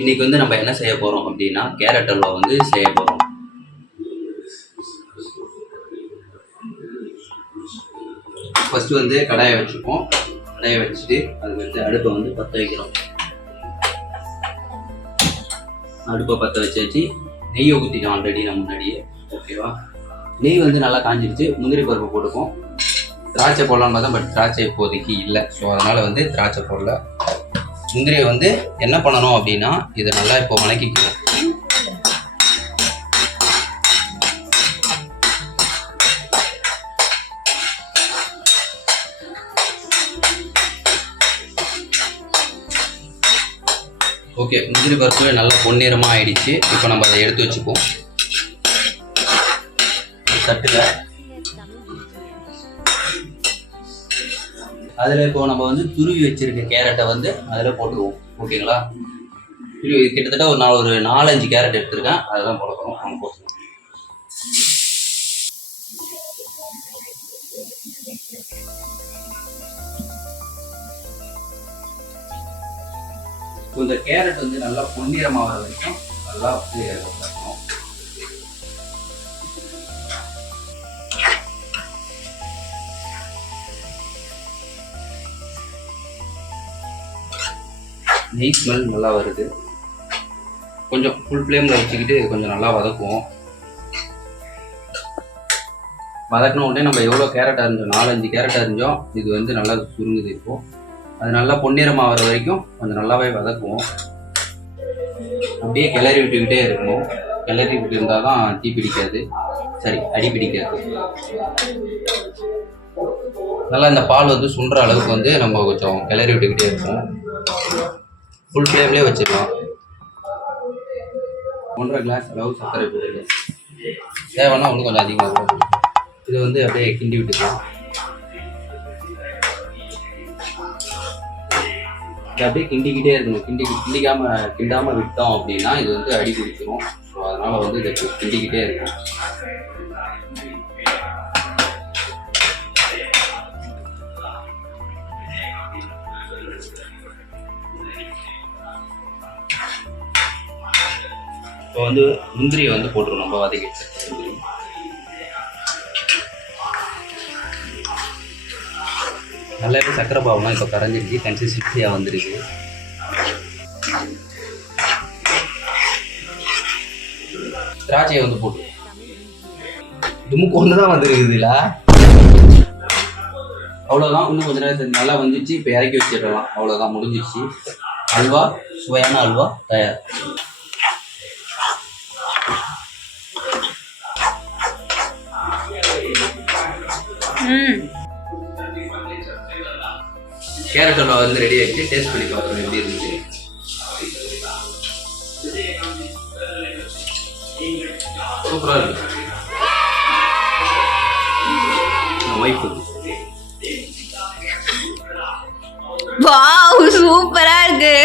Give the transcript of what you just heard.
இன்னைக்கு வந்து நம்ம என்ன செய்ய போகிறோம் அப்படின்னா கேரட் அல்வா வந்து செய்ய போகிறோம். ஃபஸ்ட்டு வந்து கடாயை வச்சுப்போம். கடாயை வச்சுட்டு அதுக்கு வந்து அடுப்பை வந்து பற்ற வைக்கிறோம். அடுப்பை பற்ற வச்சு நெய்யை ஊற்றிட்டோம் ஆல்ரெடி நம்ம முன்னாடியே. ஓகேவா? நெய் வந்து நல்லா காஞ்சிடுச்சு. முந்திரி பருப்பு போட்டுப்போம். திராட்சை போடலான்னு பார்த்தா பட் திராட்சை இப்போதைக்கு இல்லை. ஸோ அதனால் வந்து திராட்சை போடல. முந்திரியை வந்து என்ன பண்ணணும் அப்படின்னா இதை நல்லா இப்போ வணக்கிக்கணும். ஓகே, முந்திரி பருப்பு நல்லா பொன்னிறமாக ஆயிடுச்சு. இப்போ நம்ம அதை எடுத்து வச்சுப்போம் தட்டுல. அதில் இப்போ நம்ம வந்து துருவி வச்சிருக்க கேரட்டை வந்து அதில் போட்டுருவோம். ஓகேங்களா? துருவி கிட்டத்தட்ட ஒரு 4-5 கேரட் எடுத்துருக்கேன். அதெல்லாம் போடணும். நம்ம போட்டுருவோம். இந்த கேரட் வந்து நல்லா பொன்னிறமாக வரைக்கும் நல்லா வைக்கணும். நெய் ஸ்மெல் நல்லா வருது. கொஞ்சம் ஃபுல் ஃப்ளேமில் வச்சுக்கிட்டு கொஞ்சம் நல்லா வதக்குவோம். வதக்கின உடனே நம்ம எவ்வளோ கேரட் அரிஞ்சோம், 4-5 கேரட் அரிஞ்சோம். இது வந்து நல்லா சுருங்குது. இப்போது அது நல்லா பொன்னிறமாக வர வரைக்கும் கொஞ்சம் நல்லாவே வதக்குவோம். அப்படியே கிளறி விட்டுக்கிட்டே இருக்கணும். கிளறி விட்டு இருந்தால் தான் தீ பிடிக்காது, சரி அடி பிடிக்காது. நல்லா இந்த பால் வந்து சுண்டுற அளவுக்கு வந்து நம்ம கொஞ்சம் கிளறி விட்டுக்கிட்டே இருக்கோம். ஃபுல் ஃப்ளேம்லேயே வச்சுக்கலாம். 1.5 கிளாஸ் அளவு சர்க்கரை போடுது. தேவைன்னா இன்னும் கொஞ்சம் அதிகமாக இருக்கும். இதை வந்து அப்படியே கிண்டி விட்டுக்கலாம். அப்படியே கிண்டிக்கிட்டே இருக்கணும். கிண்டாமல் விட்டோம் அப்படின்னா இது வந்து அடி பிடிச்சிரும். ஸோ அதனால் வந்து இதை கிண்டிக்கிட்டே இருக்கும். இப்போ வந்து முந்திரியை வந்து போட்டுருவோம். நம்ம வதக்கி முந்திரி நல்லாவே சக்கரை பாவம்லாம் இப்போ கரைஞ்சிருச்சு. கன்சிஸ்டன்சியாக வந்துருக்கு. திராட்சையை வந்து போட்டு துமுக்கு ஒன்று தான் வந்துருக்குதுல. அவ்வளோதான். இன்னும் கொஞ்ச நேரம் நல்லா வந்துச்சு. இப்போ இறக்கி வச்சிடலாம். அவ்வளோதான், முடிஞ்சிடுச்சு. அல்வா, சுவையான அல்வா தயார். கேரட் அல்வா வந்து ரெடி ஆகிடுச்சு. டேஸ்ட் பண்ணி பார்க்குறோம் எப்படி இருந்துச்சு. சூப்பராக இருக்கு. வைப்பு வாவ், சூப்பரா இருக்கு.